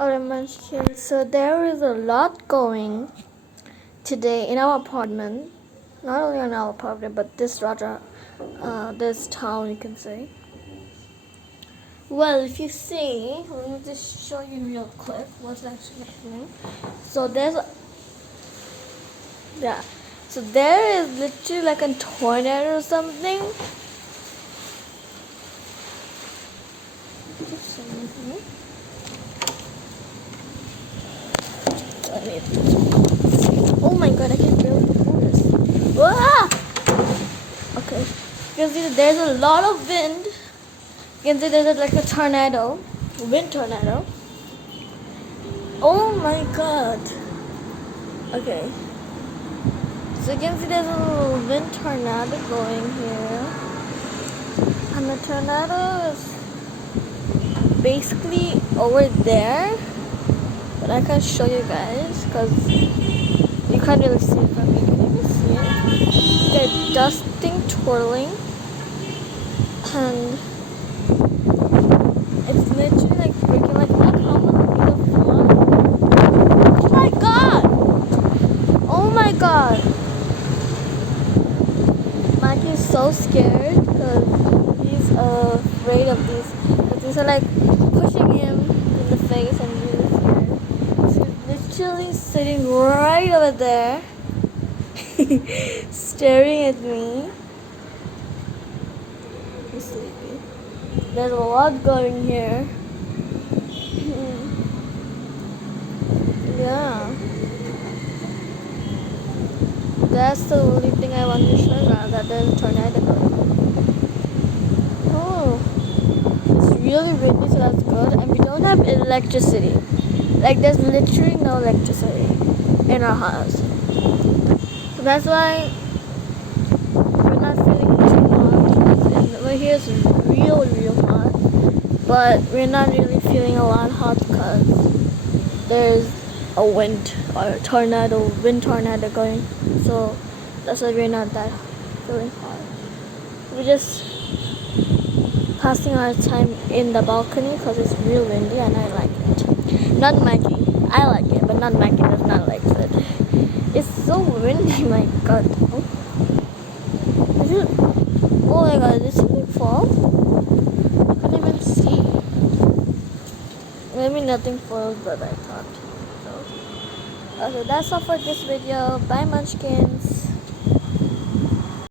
Alright, Munchkin. So there is a lot going today in our apartment. Not only in our apartment, but this this town, you can say. Well, if you see, let me just show you real quick what's actually happening. So yeah. So there is literally like a tornado or something. Oh my god, I can barely do this. Ah! Okay. You can see that there's a lot of wind. You can see there's like a tornado. Wind tornado. Oh my god. Okay. So you can see there's a little wind tornado going here. And the tornado is basically over there. But I can't show you guys because you can't really see it from me. Can you even see it? There's dusting twirling. And it's literally like freaking like look how much of fun. Oh my god! Oh my god! Mikey is so scared because he's afraid of these. But these are like pushing him in the face and he's really scared. So he's literally sitting right over there, staring at me. He's sleepy. There's a lot going here. Yeah. That's the only thing I want to show you, that there's a tornado going. Oh, it's really windy, so that's good. And we don't have electricity. Like there's literally no electricity in our house. So that's why we're not feeling too hot. And over here is real hot. But we're not really feeling a lot hot because there's a wind tornado going. So that's why we're not that feeling hot. We're just passing our time in the balcony because it's real windy and I like it. Not Maggie. I like it, but not Maggie does not like it. It's so windy, my god. Oh my god, did something fall? I couldn't even see. Maybe nothing falls, but I thought so. Okay, that's all for this video. Bye, Munchkins.